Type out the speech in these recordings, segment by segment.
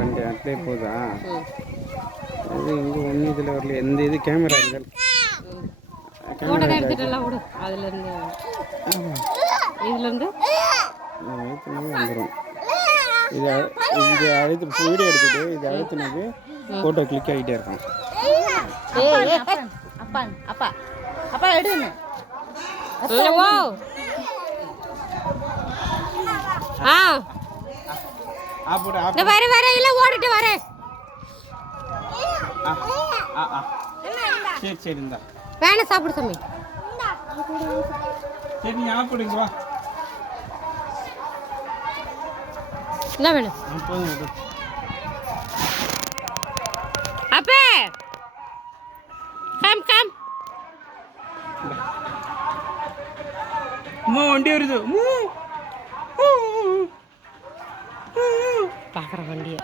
வண்டி அப்படியே போதா? இது இங்கே ஒன்றும் இதில் வரல. எந்த இது கேமரா இருந்தால் எடுத்துட்டலாம் விடு. அதுலேருந்து இதுலேருந்து வந்துடும். இது இது அழுத்து வீடியோ எடுத்துட்டு இது அழுத்தினது ஃபோட்டோ கிளிக் ஆகிட்டே இருக்கும். அப்பா அப்பா அப்பா எடுங்க. வர இல்ல ஓடிட்டு வரேன். சரி சரி இந்தா வேணா சாப்பிடு சாமி. சரி நீ ஆப்பிடுங்க வா. என்ன வேணும்? போதும். அப்பே கம் கம். வண்டி வருது. பார்க்குற வண்டியை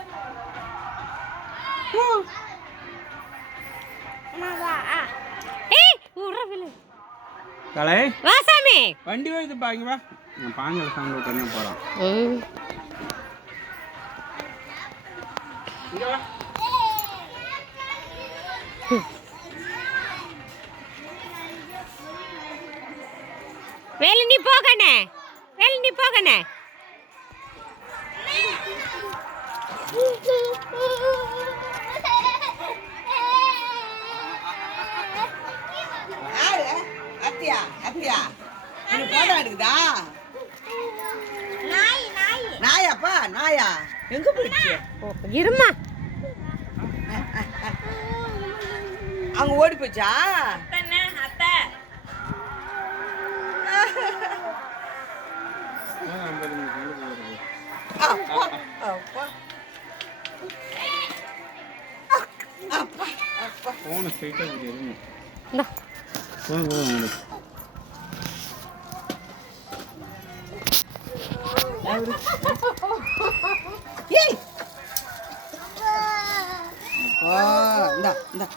கலை வா சாமி. வண்டி வருது பாங்க வா. நான் பாஞ்சல சவுண்ட் விட்டு என்ன போகிறோம். வேலை நீ போகணே. வேலை நீ போகணே. அத்தியா அத்தியா எனக்கு போட்டோ எடுக்குதா? நாயாப்பா நாயா எங்க போயிடுச்சு? இருமா அங்க ஓடி போச்சா? அத்தை போன ஸ்ட்ரைட்டாக போயிடுங்க. இந்தா இந்தா